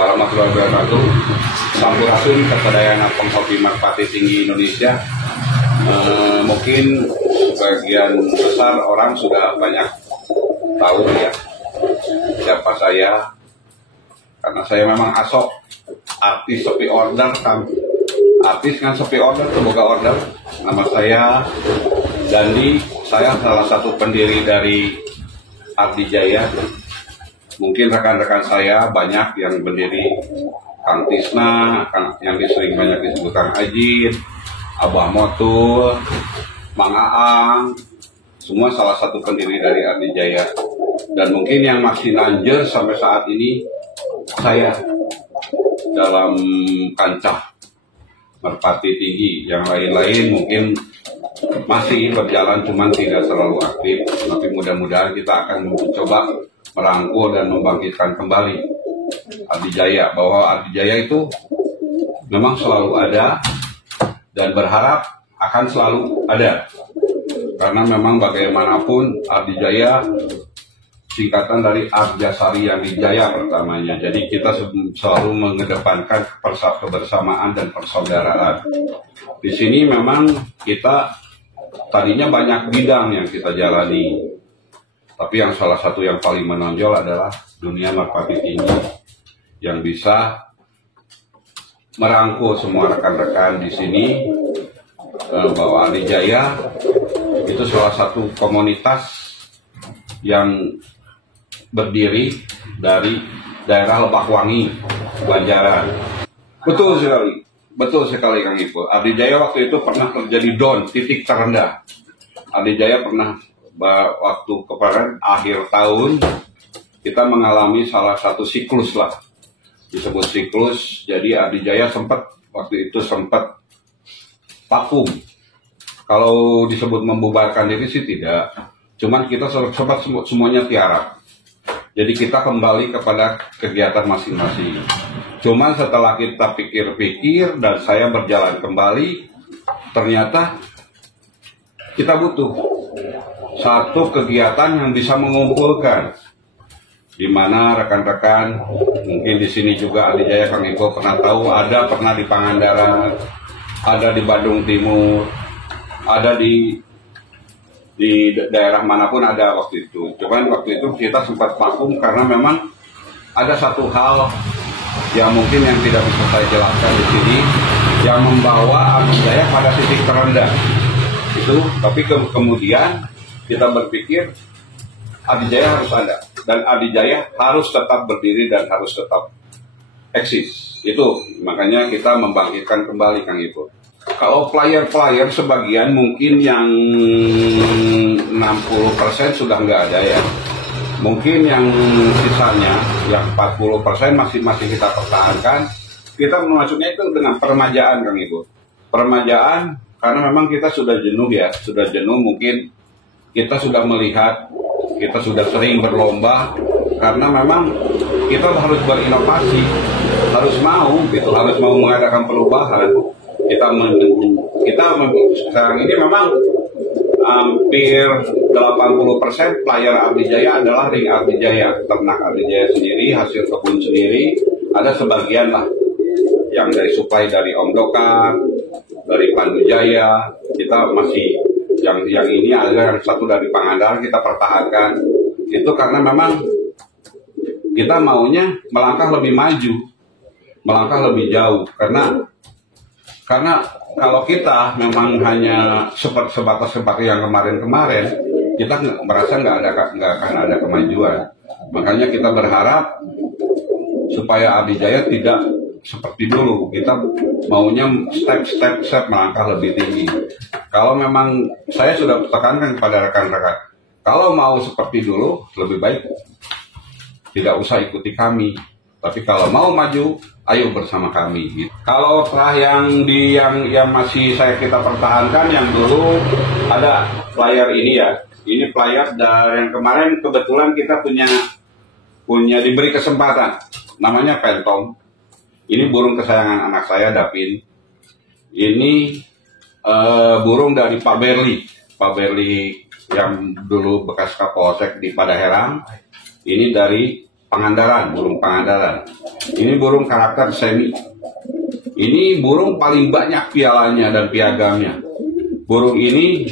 warahmatullahi wabarakatuh. Sampurasun kepada penghobi merpati tinggi Indonesia. Mungkin sebagian besar orang sudah banyak tahu ya siapa saya, karena saya memang asok artis sepi order kan. Artis kan sepi order, semoga order. Nama saya Dandi, saya salah satu pendiri dari Abdi Jaya. Mungkin rekan-rekan saya banyak yang berdiri, Kang Tisna, yang sering banyak disebut Kang Ajit, Abah Motul, Mang Aang, semua salah satu pendiri dari Abdi Jaya. Dan mungkin yang masih lanjut sampai saat ini saya dalam kancah merpati tinggi. Yang lain-lain mungkin masih berjalan, cuman tidak terlalu aktif. Tapi mudah-mudahan kita akan mencoba merangkul dan membangkitkan kembali Abdi Jaya, bahwa Abdi Jaya itu memang selalu ada dan berharap akan selalu ada, karena memang bagaimanapun Abdi Jaya singkatan dari Arjasari yang Jaya pertamanya. Jadi kita selalu mengedepankan kebersamaan dan persaudaraan. Di sini memang kita tadinya banyak bidang yang kita jalani, tapi yang salah satu yang paling menonjol adalah dunia merpati tinggi, yang bisa merangkul semua rekan-rekan di sini, bahwa Abdi Jaya itu salah satu komunitas yang berdiri dari daerah Lebakwangi, Banjaran. Betul sekali Kang Ipo. Abdi Jaya waktu itu pernah terjadi down, titik terendah. Abdi Jaya pernah waktu kemarin akhir tahun kita mengalami salah satu siklus lah, disebut siklus. Jadi Abdi Jaya waktu itu sempat vakum. Kalau disebut membubarkan diri sih tidak, cuman kita sempat semuanya tiarap. Jadi kita kembali kepada kegiatan masing-masing. Cuman setelah kita pikir-pikir dan saya berjalan kembali, ternyata kita butuh satu kegiatan yang bisa mengumpulkan, di mana rekan-rekan mungkin di sini juga Abdi Jaya Kang Ipo pernah tahu, pernah di Pangandaran, ada di Bandung Timur, ada di daerah manapun ada waktu itu. Cuman waktu itu kita sempat vakum karena memang ada satu hal yang mungkin yang tidak bisa saya jelaskan di sini, yang membawa Abdi Jaya pada titik terendah itu. Tapi kemudian kita berpikir Abdi Jaya harus ada, dan Abdi Jaya harus tetap berdiri dan harus tetap eksis. Itu makanya kita membangkitkan kembali Kang Ipo. Kalau player sebagian mungkin yang 60% sudah nggak ada ya. Mungkin yang sisanya, yang 40% masih kita pertahankan. Kita maksudnya itu dengan peremajaan Kang Ipo. Peremajaan karena memang kita sudah jenuh ya, mungkin kita sudah melihat, kita sudah sering berlomba, karena memang kita harus berinovasi, harus mau mengadakan perubahan. Kita sekarang ini memang hampir 80% player Abdi Jaya adalah ring Abdi Jaya, ternak Abdi Jaya sendiri, hasil kebun sendiri. Ada sebagian lah yang dari supply dari Om Dokar, dari Pandu Jaya. Kita masih yang ini ada yang satu dari Pangandaran kita pertahankan. Itu karena memang kita maunya melangkah lebih maju, melangkah lebih jauh, karena kalau kita memang hanya sebatas seperti yang kemarin, kita merasa nggak akan ada kemajuan. Makanya kita berharap supaya Abdi Jaya tidak seperti dulu. Kita maunya step melangkah lebih tinggi. Kalau memang saya sudah tekankan kepada rekan-rekan, kalau mau seperti dulu lebih baik tidak usah ikuti kami. Tapi kalau mau maju, ayo bersama kami. Gitu. Kalau yang masih kita pertahankan, yang dulu ada player ini ya. Ini player dari yang kemarin kebetulan kita punya diberi kesempatan. Namanya Pentong. Ini burung kesayangan anak saya, Dapin. Ini burung dari Pak Berli yang dulu bekas Kapolsek di Padaherang. Ini dari Pangandaran, burung Pangandaran. Ini burung karakter semi. Ini burung paling banyak pialanya dan piagamnya. Burung ini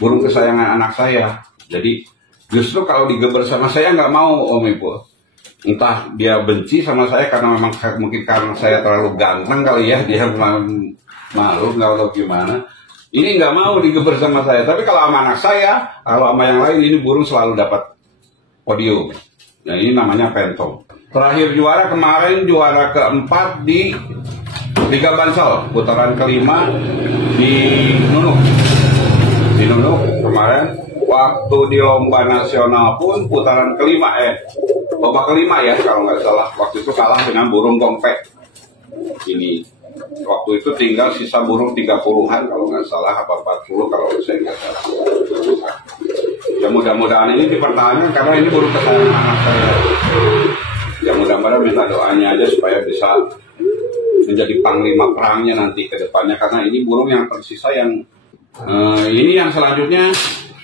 burung kesayangan anak saya. Jadi justru kalau digeber sama saya nggak mau Om Ipul. Entah dia benci sama saya karena memang mungkin karena saya terlalu ganteng kali ya, dia malu nggak tahu gimana. Ini nggak mau digeber sama saya. Tapi kalau sama anak saya, kalau sama yang lain ini burung selalu dapat podium. Nah ini namanya Pentong. Terakhir juara kemarin juara keempat di Liga Bansal, putaran kelima di Nunuk. Di Nunuk kemarin, waktu di lomba nasional pun putaran kelima lomba kelima ya kalau nggak salah. Waktu itu kalah dengan burung gongpek. Ini waktu itu tinggal sisa burung 30-an kalau nggak salah, apa 40 kalau saya nggak salah. Ya mudah-mudahan ini dipertahankan karena ini burung kesayangan anak saya. Ya mudah-mudahan minta doanya aja supaya bisa menjadi panglima perangnya nanti ke depannya, karena ini burung yang tersisa yang ini yang selanjutnya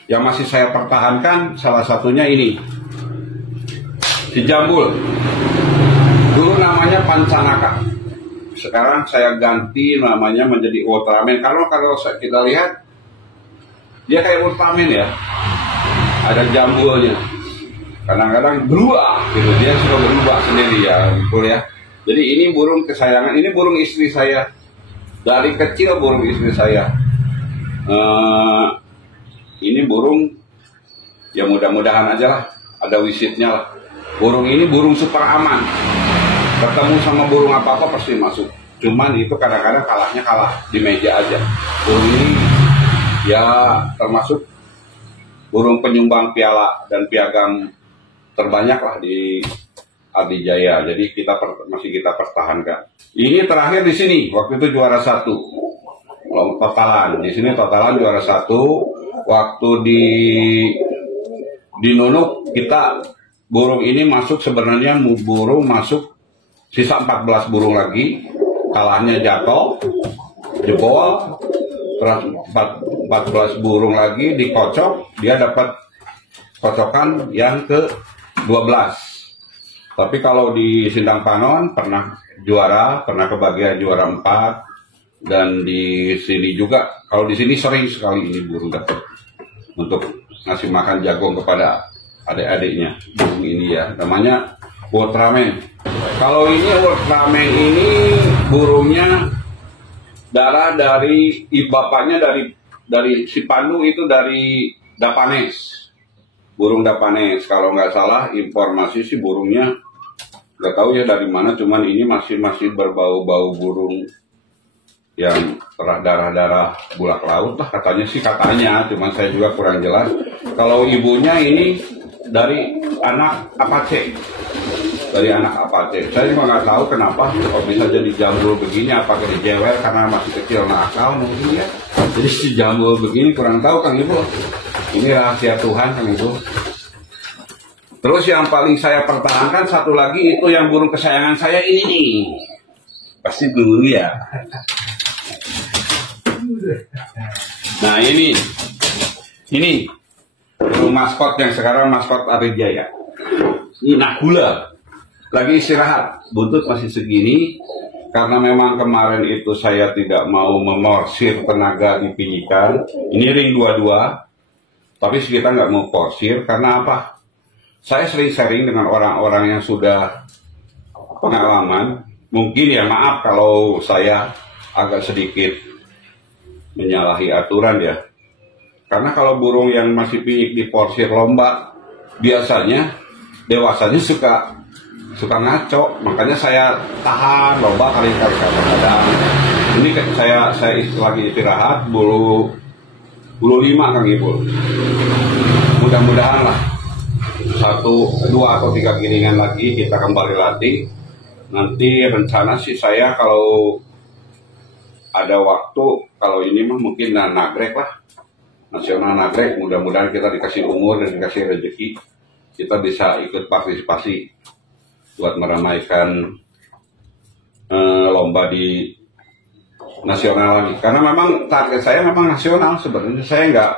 yang masih saya pertahankan, salah satunya ini si Jambul. Dulu namanya Pancanaka, sekarang saya ganti namanya menjadi Ultraman karena kalau kita lihat dia kayak Ultraman ya, ada jambulnya, kadang-kadang berubah gitu, dia suka berubah sendiri ya, betul ya. Jadi ini burung kesayangan, ini burung istri saya dari kecil, burung istri saya. Ini burung ya mudah-mudahan aja lah ada wisitnya lah. Burung ini burung super aman, ketemu sama burung apa-apa pasti masuk. Cuman itu kadang-kadang kalahnya kalah di meja aja. Burung ini ya termasuk burung penyumbang piala dan piagam terbanyak lah di Abdi Jaya. Jadi masih kita pertahankan. Ini terakhir di sini, waktu itu juara 1. Totalan di sini totalan juara 1. Waktu di Nunuk kita burung ini masuk, sebenarnya burung masuk sisa 14 burung lagi, kalahnya jatuh, jebol, terus 14 burung lagi dikocok, dia dapat kocokan yang ke 12. Tapi kalau di Sindang Panon pernah juara, pernah kebagian juara 4. Dan di sini juga, kalau di sini sering sekali ini burung dapat untuk ngasih makan jagung kepada adik-adiknya. Burung ini ya, namanya Ultraman. Kalau ini Ultraman ini burungnya darah dari bapaknya dari si Pandu itu dari Dapanes. Burung Dapanes, kalau nggak salah informasi sih burungnya nggak tahu ya dari mana, cuman ini masih berbau-bau burung yang darah-darah bulak laut lah katanya sih, cuman saya juga kurang jelas. Kalau ibunya ini dari anak Apache, saya juga nggak tahu kenapa kok bisa jadi jambul begini, apakah dijewer karena masih kecil nakal mungkin ya. Jadi si jambul begini kurang tahu Kang Ibu, ini rahasia Tuhan Kang Ibu. Terus yang paling saya pertahankan satu lagi itu yang burung kesayangan saya ini nih, pasti dulu ya. Nah ini burung maskot yang sekarang maskot Abdi Jaya. Ini Nagula, lagi istirahat, buntut masih segini, karena memang kemarin itu saya tidak mau memorsir tenaga di pinyikan. Ini ring 22, tapi kita nggak mau porsir, karena apa? Saya sering sharing dengan orang-orang yang sudah pengalaman. Mungkin ya maaf kalau saya agak sedikit menyalahi aturan ya. Karena kalau burung yang masih pinyik di porsir lomba, biasanya dewasanya suka ngaco. Makanya saya tahan lomba kali-kali kadang-kadang. Ini saya lagi istirahat bulu 5 Kang Ibu. Mudah-mudahan lah 1, 2 atau 3 giringan lagi kita kembali latih. Nanti rencana sih saya kalau ada waktu, kalau ini mah mungkin nagrek lah, nasional nagrek, mudah-mudahan kita dikasih umur dan dikasih rezeki, kita bisa ikut partisipasi buat meramaikan lomba di nasional lagi. Karena memang target saya memang nasional sebenarnya.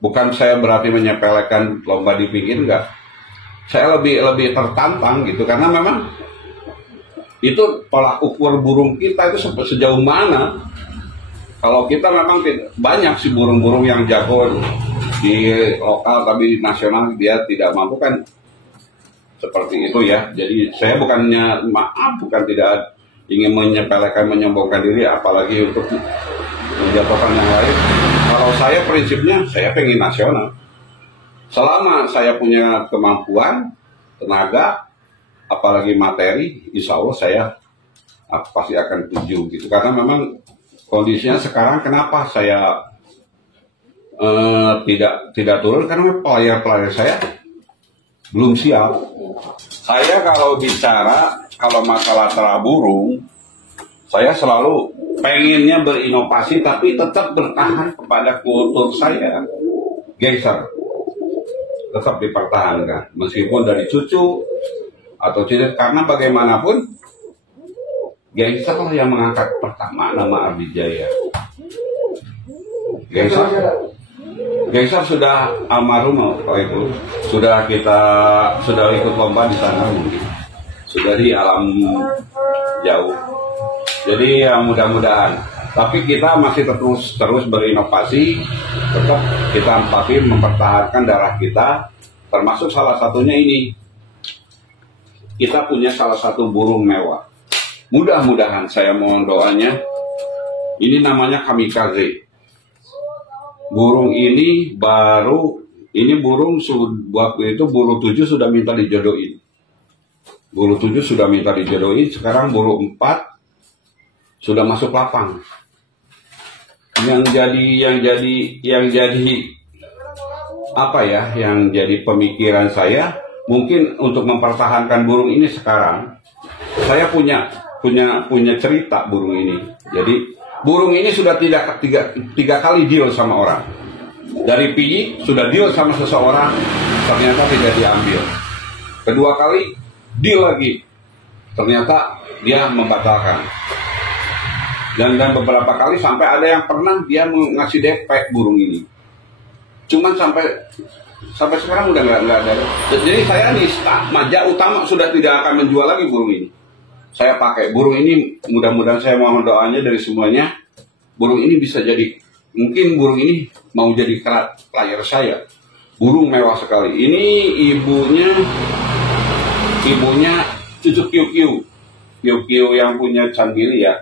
Bukan saya berarti menyepelekan lomba di pinggir, enggak. saya lebih tertantang gitu, karena memang itu pola ukur burung kita itu sejauh mana. Kalau kita memang banyak sih burung-burung yang jago di lokal, tapi di nasional dia tidak mampu kan, seperti itu ya. Jadi saya bukan tidak ingin menyepelekan, menyombongkan diri, apalagi untuk menjatuhkan yang lain. Kalau saya prinsipnya, saya pengen nasional. Selama saya punya kemampuan, tenaga, apalagi materi, insya Allah saya pasti akan tuju gitu. Karena memang kondisinya sekarang, kenapa saya tidak turun, karena player saya belum siap. Saya kalau masalah terah burung, saya selalu pengennya berinovasi, tapi tetap bertahan kepada kultur saya, gangster. Tetap dipertahankan, meskipun dari cucu atau tidak, karena bagaimanapun gangster lah yang mengangkat pertama nama Abdi Jaya. Gangster sudah almarhum kalau itu, sudah ikut lomba di sana, mungkin sudah di alam jauh. Jadi ya mudah-mudahan, tapi kita masih terus berinovasi, tetap kita mempertahankan darah kita, termasuk salah satunya ini. Kita punya salah satu burung mewah. Mudah-mudahan, saya mohon doanya, ini namanya kamikaze. Burung ini waktu itu buru 7 sudah minta dijodohin. Sekarang buru 4 sudah masuk lapang. Yang jadi pemikiran saya, mungkin untuk mempertahankan burung ini sekarang, saya punya cerita burung ini. Jadi burung ini sudah tiga kali deal sama orang. Dari Pidi sudah deal sama seseorang, ternyata tidak diambil. Kedua kali deal lagi, ternyata dia membatalkan. Dan beberapa kali sampai ada yang pernah dia ngasih DP burung ini. Cuman sampai sekarang udah nggak ada. Jadi saya nih Maja Utama sudah tidak akan menjual lagi burung ini. Saya pakai burung ini, mudah-mudahan, saya mohon doanya dari semuanya. Burung ini bisa jadi, mungkin burung ini mau jadi player saya. Burung mewah sekali. Ini ibunya cucu Kiu yang punya Canggili ya.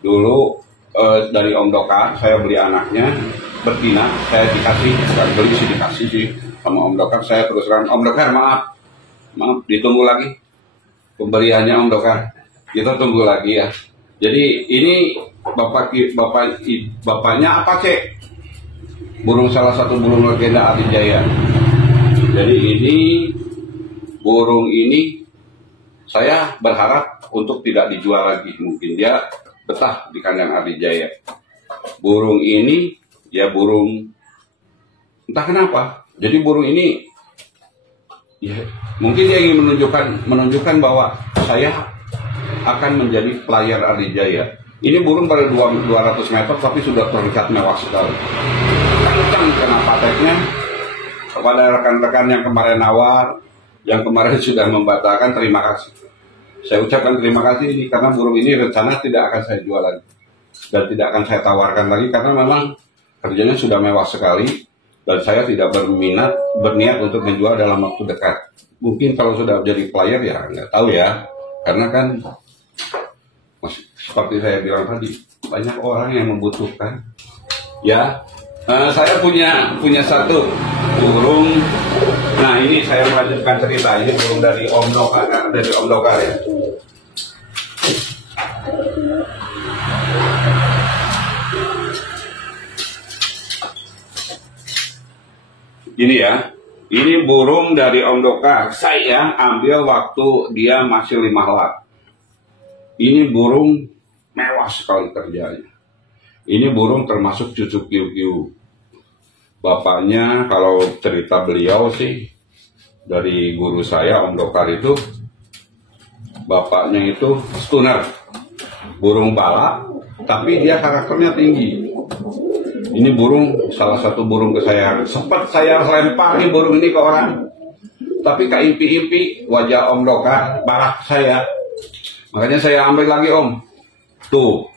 Dulu dari Om Dokar saya beli anaknya betina, saya dikasih, bukan beli sih, dikasih sih sama Om Dokar. Saya teruskan, Om Dokar maaf ditunggu lagi pemberiannya Om Dokar, kita tunggu lagi ya. Jadi ini bapaknya apa cek? Salah satu burung legenda Abdi Jaya. Jadi burung ini saya berharap untuk tidak dijual lagi, mungkin dia betah di kandang Abdi Jaya. Burung ini ya entah kenapa. Jadi burung ini ya mungkin dia ingin menunjukkan bahwa saya akan menjadi player Abdi Jaya. Ini burung pada 200 meter tapi sudah terikat mewah sekali. Kencang kena pateknya. Kepada rekan-rekan yang kemarin nawar, yang kemarin sudah membatalkan, terima kasih. Saya ucapkan terima kasih ini, karena burung ini rencana tidak akan saya jual lagi dan tidak akan saya tawarkan lagi, karena memang kerjanya sudah mewah sekali dan saya tidak berniat untuk menjual dalam waktu dekat. Mungkin kalau sudah jadi player ya nggak tahu ya, karena kan seperti saya bilang tadi, banyak orang yang membutuhkan ya. Saya punya satu burung. Nah ini saya melanjutkan cerita, ini burung dari Om Dokar ya. Ini ya, ini burung dari Om Dokar. Saya ambil waktu dia masih 5 lat. Ini burung mewah sekali kerjanya. Ini burung termasuk cucu Kiu. Bapaknya, kalau cerita beliau sih, dari guru saya Om Dokar itu, bapaknya itu stunner, burung bala, tapi dia karakternya tinggi. Ini burung salah satu burung kesayangan. Sempat saya lempari burung ini ke orang, tapi keimpi-impi wajah Om Doka marah saya. Makanya saya ambil lagi Om. Tuh,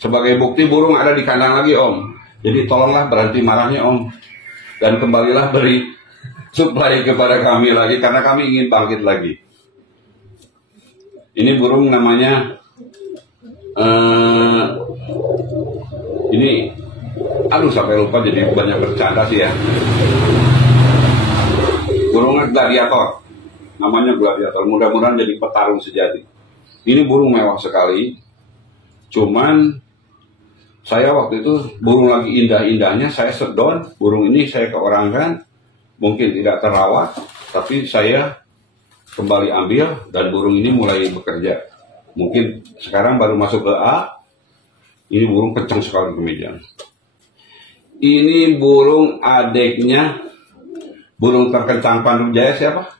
sebagai bukti burung ada di kandang lagi Om. Jadi tolonglah berhenti marahnya Om. Dan kembalilah beri suplai kepada kami lagi, karena kami ingin bangkit lagi. Ini burung namanya ini, aduh sampai lupa, jadi banyak bercanda sih ya. Burungnya gladiator, namanya gladiator. Mudah-mudahan jadi petarung sejati. Ini burung mewah sekali. Cuman saya waktu itu burung lagi indah-indahnya, saya sedon. Burung ini saya keorangkan, mungkin tidak terawat, tapi saya kembali ambil dan burung ini mulai bekerja. Mungkin sekarang baru masuk ke A. Ini burung kencang sekali ke meja. Ini burung adiknya burung terkencang Pandu Jaya siapa?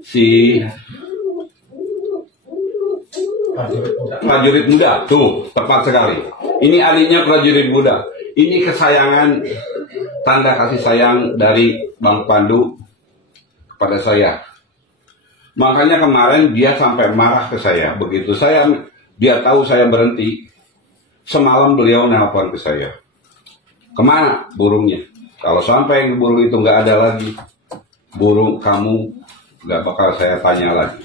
Si prajurit muda. Tuh, tepat sekali. Ini adiknya prajurit muda. Ini kesayangan, tanda kasih sayang dari Bang Pandu kepada saya. Makanya kemarin dia sampai marah ke saya. Begitu dia tahu saya berhenti, semalam beliau nelpon ke saya. Kemana burungnya? Kalau sampai burung itu nggak ada lagi, burung kamu nggak bakal saya tanya lagi.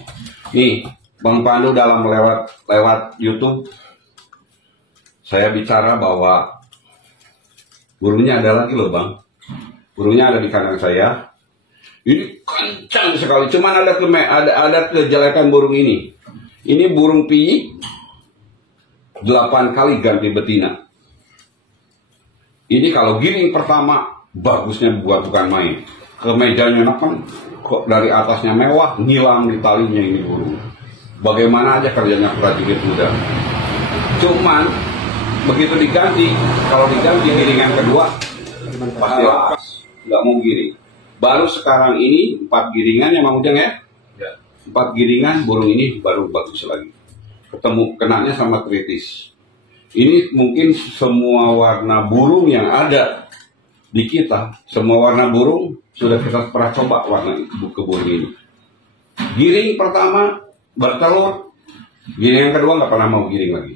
Nih, Bang Pandu dalam lewat YouTube, saya bicara bahwa burungnya ada lagi loh Bang. Burungnya ada di kandang saya. Ini kencang sekali. Cuman ada kejelekan burung ini. Ini burung piyik 8 kali ganti betina. Ini kalau giring pertama bagusnya buat bukan main. Kemejanya kan kok dari atasnya mewah, ngilang di talinya ini burung. Bagaimana aja kerjanya prajurit muda. Cuman begitu diganti, kalau diganti giringan kedua pasti lepas, nggak mau giring. Baru sekarang ini 4 giringan ya Mang Ujang ya? 4 giringan burung ini baru bagus lagi. Kenanya sama kritis. Ini mungkin semua warna burung yang ada di kita, semua warna burung sudah kita pernah coba warna ke burung ini. Giring pertama bertelur, giring yang kedua nggak pernah mau giring lagi.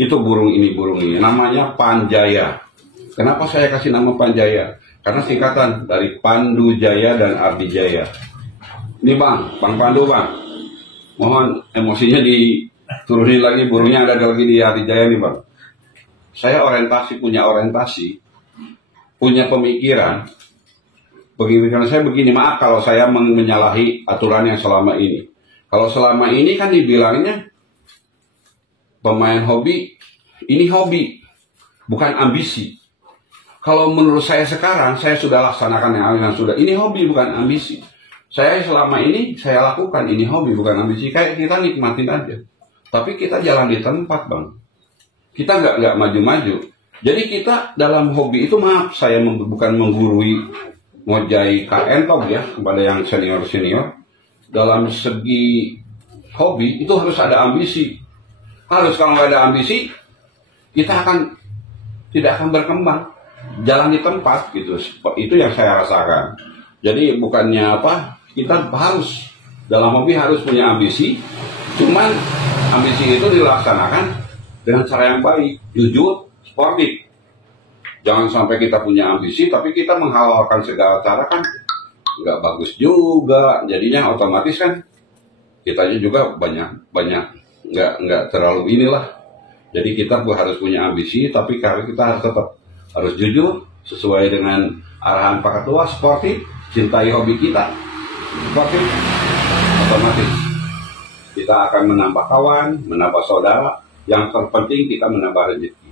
Itu burung ini namanya Panjaya. Kenapa saya kasih nama Panjaya? Karena singkatan dari Pandu Jaya dan Ardi Jaya. Ini Bang Pandu Bang, mohon emosinya diturunin lagi, burungnya ada lagi di Ardi Jaya nih Bang. Saya punya orientasi, punya pemikiran saya begini, maaf kalau saya menyalahi aturan yang selama ini. Kalau selama ini kan dibilangnya pemain hobi, ini hobi, bukan ambisi. Kalau menurut saya sekarang, saya sudah laksanakan yang sudah. Ini hobi bukan ambisi. Saya selama ini, saya lakukan ini hobi bukan ambisi. Kayak kita nikmatin aja. Tapi kita jalan di tempat Bang. Kita nggak maju-maju. Jadi kita dalam hobi itu, maaf, saya bukan menggurui ngojai Entok ya, kepada yang senior-senior. Dalam segi hobi, itu harus ada ambisi. Harus, kalau nggak ada ambisi, kita tidak akan berkembang. Jalan di tempat gitu, itu yang saya rasakan. Jadi bukannya kita harus dalam hobi harus punya ambisi, cuman ambisi itu dilaksanakan dengan cara yang baik, jujur, sportif. Jangan sampai kita punya ambisi tapi kita menghalalkan segala cara, kan nggak bagus juga. Jadinya otomatis kan kitanya juga banyak nggak terlalu inilah. Jadi kita harus punya ambisi, tapi kita harus harus jujur, sesuai dengan arahan Pak Ketua, sportif, cintai hobi kita, sportif, otomatis kita akan menambah kawan, menambah saudara, yang terpenting kita menambah rezeki.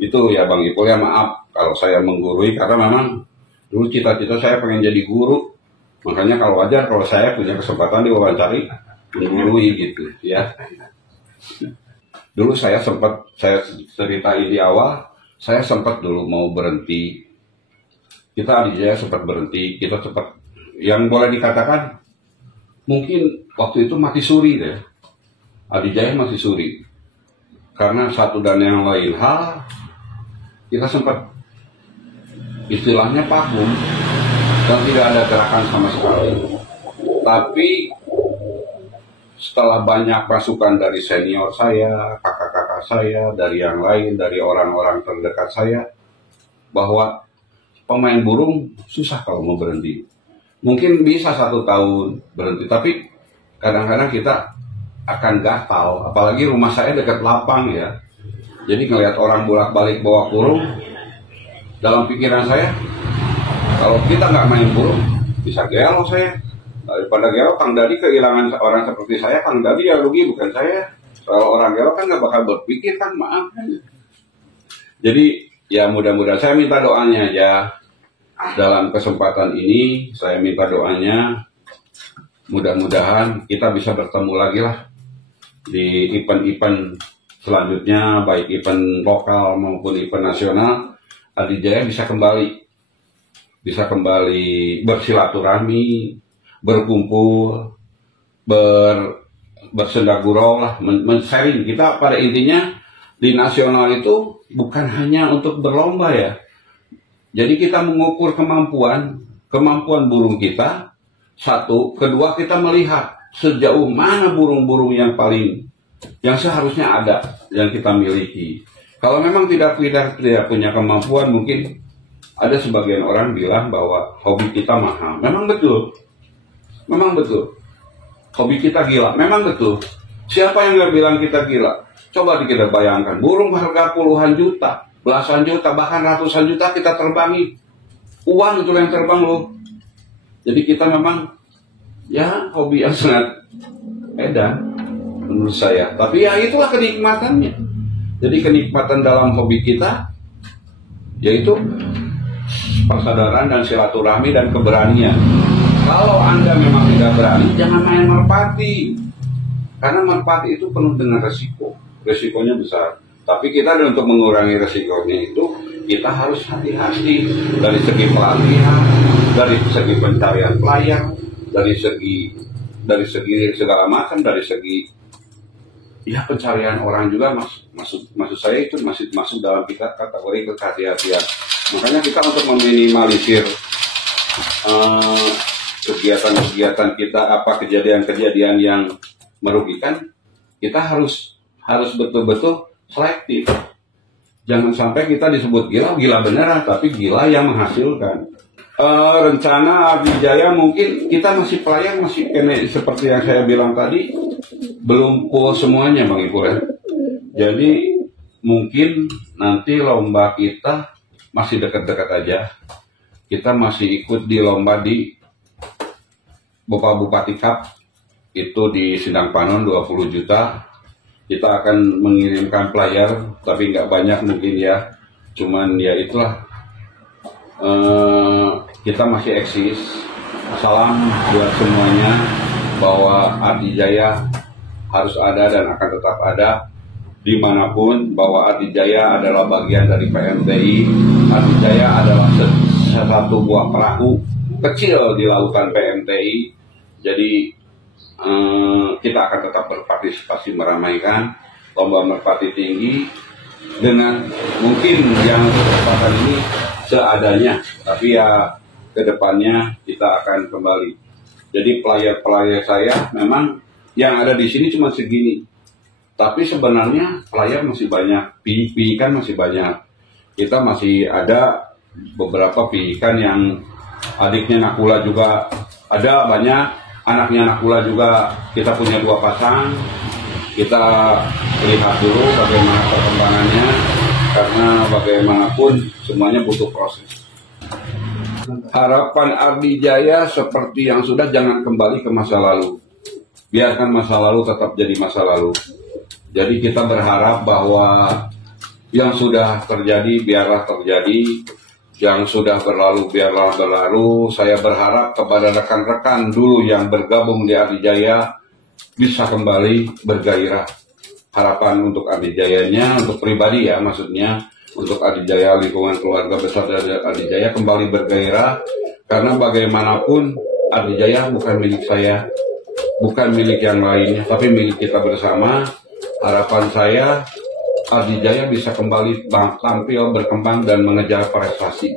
Itu ya Bang Ipul ya, maaf kalau saya menggurui, karena memang dulu cita-cita saya pengen jadi guru, makanya kalau wajar kalau saya punya kesempatan diwawancari menggurui gitu ya. Dulu saya ceritain di awal, saya sempat dulu mau berhenti. Kita Ardi Jaya sempat berhenti. Kita sempat, yang boleh dikatakan mungkin waktu itu mati suri deh. Ardi Jaya mati suri. Karena satu dan yang lain hal, kita sempat istilahnya vakum dan tidak ada gerakan sama sekali. Tapi setelah banyak masukan dari senior saya, kakak-kakak saya, dari yang lain, dari orang-orang terdekat saya, bahwa pemain burung susah kalau mau berhenti. Mungkin bisa 1 tahun berhenti, tapi kadang-kadang kita akan gatal. Apalagi rumah saya dekat lapang ya. Jadi ngelihat orang bolak-balik bawa burung, dalam pikiran saya, kalau kita nggak main burung, bisa gelo saya. Daripada gelo, Kang Dadi kehilangan orang seperti saya, Kang Dadi ya rugi, bukan saya. Kalau orang gelo kan nggak bakal berpikir kan, maaf. Jadi ya mudah-mudahan saya minta doanya aja. Dalam kesempatan ini saya minta doanya, mudah-mudahan kita bisa bertemu lagi lah di event-event selanjutnya, baik event lokal maupun event nasional. Adi Jaya bisa kembali bersilaturahmi, berkumpul, bersenda gurau lah, men-sharing. Kita pada intinya di nasional itu bukan hanya untuk berlomba ya. Jadi kita mengukur kemampuan burung kita. 1, kedua kita melihat sejauh mana burung-burung yang seharusnya ada, yang kita miliki. Kalau memang tidak punya kemampuan, mungkin ada sebagian orang bilang bahwa hobi kita mahal. Memang betul. Hobi kita gila, memang betul. Siapa yang nggak bilang kita gila? Coba kita bayangkan, burung harga puluhan juta, belasan juta, bahkan ratusan juta kita terbangi. Uang itu yang terbang loh. Jadi kita memang ya hobi yang sangat edan menurut saya. Tapi ya itulah kenikmatannya. Jadi kenikmatan dalam hobi kita yaitu persaudaraan dan silaturahmi dan keberanian. Kalau Anda memang tidak berani, jangan main merpati. Karena merpati itu penuh dengan resiko. Resikonya besar. Tapi kita untuk mengurangi resikonya itu, kita harus hati-hati dari segi pelatihan, dari segi pencarian pelayar, dari segi segala macam, dari segi ya pencarian orang juga maksud saya itu masih masuk dalam kita kategori kehati-hatian. Makanya kita untuk meminimalisir kegiatan-kegiatan kita, kejadian-kejadian yang merugikan, kita harus betul-betul selektif. Jangan sampai kita disebut gila beneran, tapi gila yang menghasilkan. Rencana Adi Jaya mungkin kita masih pelayar, masih seperti yang saya bilang tadi, belum full semuanya Bang Ibu ya. Jadi mungkin nanti lomba kita masih dekat-dekat aja. Kita masih ikut di lomba di Bapak Bupati Cup, itu di Sindang Panon 20 juta. Kita akan mengirimkan pelayar, tapi nggak banyak mungkin ya. Cuman ya itulah, kita masih eksis. Salam buat semuanya, bahwa Adi Jaya harus ada dan akan tetap ada dimanapun, bahwa Adi Jaya adalah bagian dari PMTI. Adi Jaya adalah satu buah perahu kecil di lautan PMTI. Jadi kita akan tetap berpartisipasi meramaikan lomba merpati tinggi dengan mungkin yang kesempatan ini seadanya, tapi ya kedepannya kita akan kembali. Jadi pelayar saya memang yang ada di sini cuma segini, tapi sebenarnya pelayar masih banyak, piikan masih banyak. Kita masih ada beberapa piikan yang adiknya Nakula juga ada banyak. Anaknya Nakula juga kita punya 2 pasang. Kita lihat dulu bagaimana perkembangannya, karena bagaimanapun semuanya butuh proses. Harapan Adi Jaya seperti yang sudah, jangan kembali ke masa lalu. Biarkan masa lalu tetap jadi masa lalu. Jadi kita berharap bahwa yang sudah terjadi biarlah terjadi. Yang sudah berlalu biarlah berlalu. Saya berharap kepada rekan-rekan dulu yang bergabung di Adi Jaya bisa kembali bergairah. Harapan untuk Adi Jayanya, untuk pribadi ya maksudnya, untuk Adi Jaya, lingkungan keluarga besar dari Adi Jaya kembali bergairah. Karena bagaimanapun Adi Jaya bukan milik saya, bukan milik yang lainnya, tapi milik kita bersama. Harapan saya Adi Jaya bisa kembali tampil, berkembang, dan mengejar prestasi.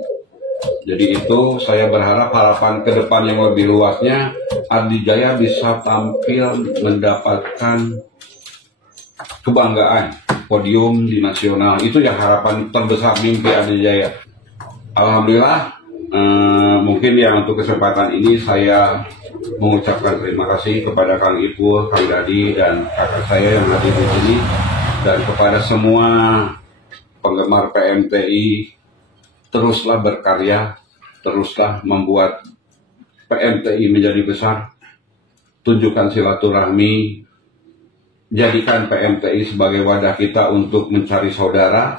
Jadi itu saya berharap harapan ke depan yang lebih luasnya Ardi Jaya bisa tampil mendapatkan kebanggaan podium di nasional. Itu yang harapan terbesar mimpi Ardi Jaya. Alhamdulillah, mungkin ya untuk kesempatan ini saya mengucapkan terima kasih kepada Kang Ipul, Kang Dadi, dan kakak saya yang hadir di sini, dan kepada semua penggemar PMTI. Teruslah berkarya, teruslah membuat PMTI menjadi besar, tunjukkan silaturahmi, jadikan PMTI sebagai wadah kita untuk mencari saudara,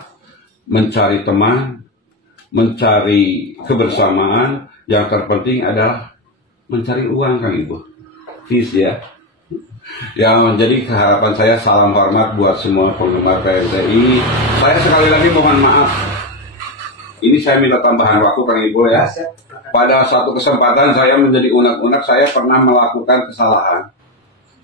mencari teman, mencari kebersamaan. Yang terpenting adalah mencari uang, Kang Ibu. Peace ya. Ya, jadi harapan saya salam hormat buat semua penggemar PMTI. Saya sekali lagi mohon maaf. Ini saya minta tambahan waktu, Kang Ibu ya. Pada suatu kesempatan saya menjadi unek-unek, saya pernah melakukan kesalahan.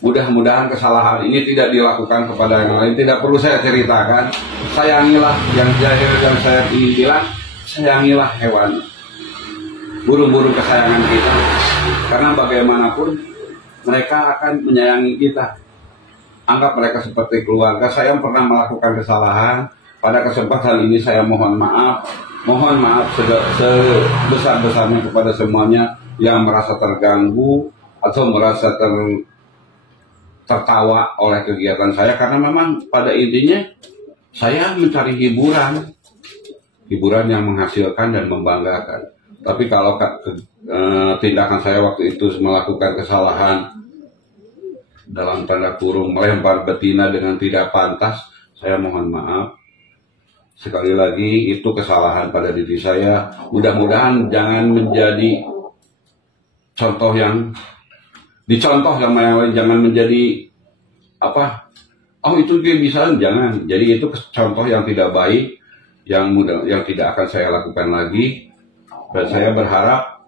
Mudah-mudahan kesalahan ini tidak dilakukan kepada yang lain. Tidak perlu saya ceritakan. Sayangilah yang jahil yang saya ingin bilang. Sayangilah hewan, burung-burung kesayangan kita. Karena bagaimanapun mereka akan menyayangi kita. Anggap mereka seperti keluarga. Saya pernah melakukan kesalahan. Pada kesempatan ini saya mohon maaf. Mohon maaf sebesar-besarnya kepada semuanya yang merasa terganggu atau merasa tertawa oleh kegiatan saya. Karena memang pada intinya saya mencari hiburan yang menghasilkan dan membanggakan. Tapi kalau tindakan saya waktu itu melakukan kesalahan dalam tanda kurung melempar betina dengan tidak pantas, saya mohon maaf. Sekali lagi itu kesalahan pada diri saya. Mudah-mudahan jangan menjadi contoh yang dicontoh sama yang lain, jangan menjadi apa? Oh itu dia bisa, jangan. Jadi itu contoh yang tidak baik, yang tidak akan saya lakukan lagi. Dan saya berharap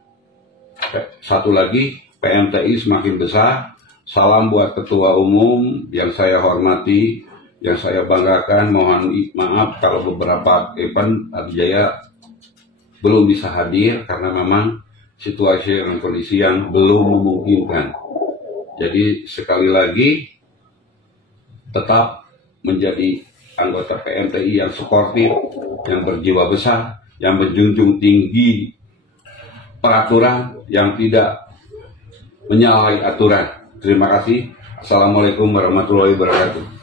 satu lagi PMTI semakin besar. Salam buat Ketua Umum yang saya hormati, yang saya banggakan. Mohon maaf kalau beberapa event Ardi Jaya belum bisa hadir karena memang situasi dan kondisi yang belum memungkinkan. Jadi sekali lagi tetap menjadi anggota PMTI yang sportif, yang berjiwa besar, yang menjunjung tinggi peraturan, yang tidak menyalahi aturan. Terima kasih. Assalamualaikum warahmatullahi wabarakatuh.